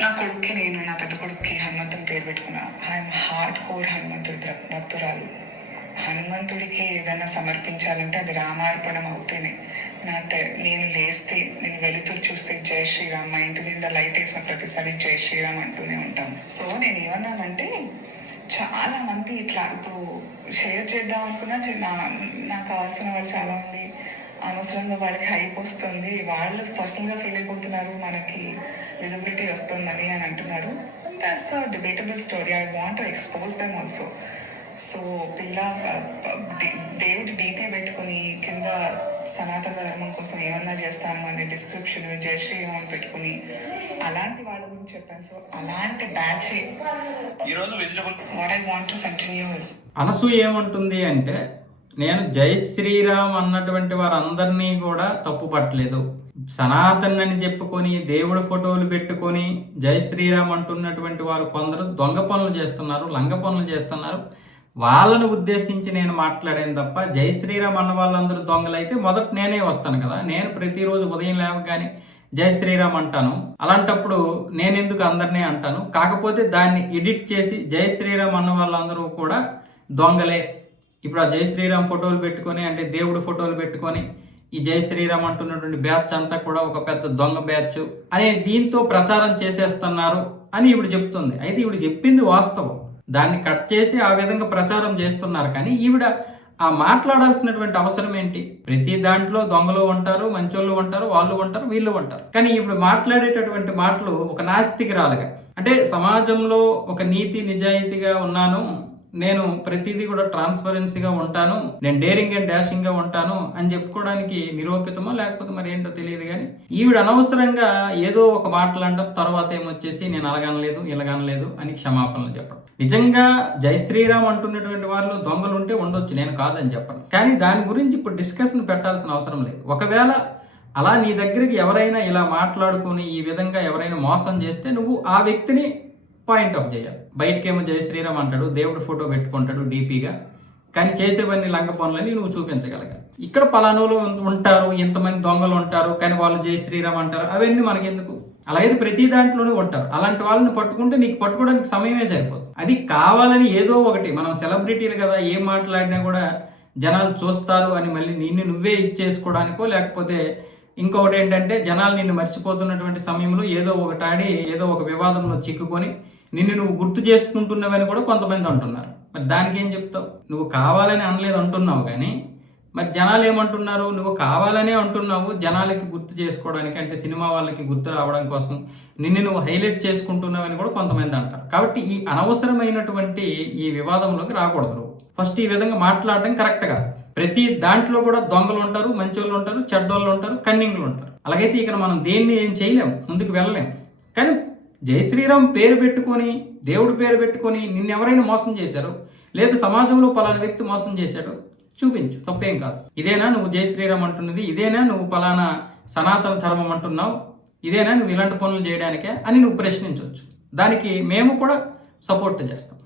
నా కొడుక్కి నేను నా పెద్ద కొడుక్కి హనుమంతుని పేరు పెట్టుకున్నా. ఐఎమ్ హార్డ్ కోర్ హనుమంతుడి భక్తురాలు. హనుమంతుడికి ఏదైనా సమర్పించాలంటే అది రామార్పణం అవుతేనే. నేను లేస్తే, నేను వెలుతురు చూస్తే జై శ్రీరామ్, మా ఇంటి నిండా లైట్ వేసిన ప్రతిసారి జై శ్రీరామ్ అంటూనే ఉంటాను. సో నేను ఏమన్నానంటే, చాలా మంది ఇట్లా ఇప్పుడు షేర్ చేద్దాం అనుకున్నా నాకు కావాల్సిన వాళ్ళు చాలామంది అనవసరంగా వాళ్ళకి హైప్ వస్తుంది, వాళ్ళు పర్సనల్గా ఫీల్ అయిపోతున్నారు, మనకి విజిబిలిటీ వస్తుందని అని అంటున్నారు. That's a debatable story. I want to expose them also. So దేవుడి డీపీ పెట్టుకుని కింద సనాతన ధర్మం కోసం ఏమన్నా చేస్తాను అనే డిస్క్రిప్షన్ జై శ్రీరామ్ పెట్టుకుని అలాంటి వాళ్ళ గురించి చెప్పాను. సో అలాంటి batch what I want to continue is. Anasuya ఏమంటుంది అంటే, నేను జై శ్రీరామ్ అన్నటువంటి వారందరినీ కూడా తప్పు పట్టలేదు. సనాతన్ అని చెప్పుకొని దేవుడి ఫోటోలు పెట్టుకొని జై శ్రీరామ్ అంటున్నటువంటి వారు కొందరు దొంగ పనులు చేస్తున్నారు, లంగ పనులు చేస్తున్నారు. వాళ్ళను ఉద్దేశించి నేను మాట్లాడాను తప్ప జై శ్రీరామ్ అన్న వాళ్ళందరూ దొంగలైతే మొదట నేనే వస్తాను కదా. నేను ప్రతిరోజు ఉదయం లేవగానే జై శ్రీరామ్ అంటాను. అలాంటప్పుడు నేనెందుకు అందరినీ అంటాను? కాకపోతే దాన్ని ఎడిట్ చేసి జై శ్రీరామ్ అన్న వాళ్ళందరూ కూడా దొంగలే. ఇప్పుడు ఆ జై శ్రీరామ్ ఫోటోలు పెట్టుకొని, అంటే దేవుడి ఫోటోలు పెట్టుకొని ఈ జై శ్రీరామ్ అంటున్నటువంటి బ్యాచ్ అంతా కూడా ఒక పెద్ద దొంగ బ్యాచ్ అనే దీంతో ప్రచారం చేసేస్తున్నారు అని ఇప్పుడు చెప్తుంది. అయితే ఇప్పుడు చెప్పింది వాస్తవం, దాన్ని కట్ చేసి ఆ విధంగా ప్రచారం చేస్తున్నారు. కానీ ఈవిడ ఆ మాట్లాడాల్సినటువంటి అవసరం ఏంటి? ప్రతి దాంట్లో దొంగలు ఉంటారు, మంచోళ్ళు ఉంటారు, వాళ్ళు ఉంటారు, వీళ్ళు ఉంటారు. కానీ ఇప్పుడు మాట్లాడేటటువంటి మాటలు ఒక నాస్తికురాలుగా, అంటే సమాజంలో ఒక నీతి నిజాయితీగా ఉన్నాను, నేను ప్రతిదీ కూడా ట్రాన్స్పరెన్సీగా ఉంటాను, నేను డేరింగ్ అండ్ డాషింగ్గా ఉంటాను అని చెప్పుకోవడానికి నిరూపితమో లేకపోతే మరి ఏంటో తెలియదు. కానీ ఈవిడ అనవసరంగా ఏదో ఒక మాట్లాడడం, తర్వాత ఏమొచ్చేసి నేను అలాగనలేదు ఇలాగనలేదు అని క్షమాపణలు చెప్పడం. నిజంగా జై శ్రీరామ్ అంటున్నటువంటి వాళ్ళు దొంగలు ఉంటే ఉండొచ్చు, నేను కాదని చెప్పను. కానీ దాని గురించి ఇప్పుడు డిస్కషన్ పెట్టాల్సిన అవసరం లేదు. ఒకవేళ అలా నీ దగ్గరికి ఎవరైనా ఇలా మాట్లాడుకొని ఈ విధంగా ఎవరైనా మోసం చేస్తే నువ్వు ఆ వ్యక్తిని పాయింట్ ఆఫ్ చేయాలి. బయటకేమో జై శ్రీరామ్ అంటాడు, దేవుడి ఫోటో పెట్టుకుంటాడు డీపీగా, కానీ చేసేవన్నీ లంగ పనులని నువ్వు చూపించగలగాలి. ఇక్కడ పలానోళ్ళు ఉంటారు, ఇంతమంది దొంగలు ఉంటారు, కానీ వాళ్ళు జై శ్రీరామ్ అంటారు, అవన్నీ మనకెందుకు? అలాగే ప్రతి దాంట్లోనే ఉంటారు. అలాంటి వాళ్ళని పట్టుకుంటే నీకు పట్టుకోవడానికి సమయమే సరిపోతుంది. అది కావాలని ఏదో ఒకటి, మనం సెలబ్రిటీలు కదా, ఏం మాట్లాడినా కూడా జనాలు చూస్తారు అని మళ్ళీ నిన్ను నువ్వే ఇచ్చేసుకోవడానికో, లేకపోతే ఇంకొకటి ఏంటంటే జనాలు నిన్ను మర్చిపోతున్నటువంటి సమయంలో ఏదో ఒకటి ఆడి ఏదో ఒక వివాదంలో చిక్కుకొని నిన్ను నువ్వు గుర్తు చేసుకుంటున్నావని కూడా కొంతమంది అంటున్నారు. మరి దానికి ఏం చెప్తావు? నువ్వు కావాలని అనలేదు అంటున్నావు, కానీ మరి జనాలు ఏమంటున్నారు? నువ్వు కావాలనే అంటున్నావు, జనాలకి గుర్తు చేసుకోవడానికి, అంటే సినిమా వాళ్ళకి గుర్తు రావడం కోసం నిన్ను నువ్వు హైలైట్ చేసుకుంటున్నావని కూడా కొంతమంది అంటారు. కాబట్టి ఈ అనవసరమైనటువంటి ఈ వివాదంలోకి రాకూడదు. నువ్వు ఫస్ట్ ఈ విధంగా మాట్లాడడం కరెక్ట్ కాదు. ప్రతి దాంట్లో కూడా దొంగలు ఉంటారు, మంచోళ్ళు ఉంటారు, చెడ్డోళ్ళు ఉంటారు, కన్నింగులు ఉంటారు. అలాగైతే ఇక్కడ మనం దేన్ని ఏం చేయలేము, ముందుకు వెళ్ళలేము. కానీ జై శ్రీరామ్ పేరు పెట్టుకొని, దేవుడి పేరు పెట్టుకొని నిన్నెవరైనా మోసం చేశారు, లేదా సమాజంలో పలానా వ్యక్తి మోసం చేశాడు, చూపించు, తప్పేం కాదు. ఇదేనా నువ్వు జై శ్రీరామ్ అంటున్నది? ఇదేనా నువ్వు పలానా సనాతన ధర్మం అంటున్నావు? ఇదేనా నువ్వు ఇలాంటి పనులు చేయడానికే అని నువ్వు ప్రశ్నించవచ్చు. దానికి మేము కూడా సపోర్ట్ చేస్తాం.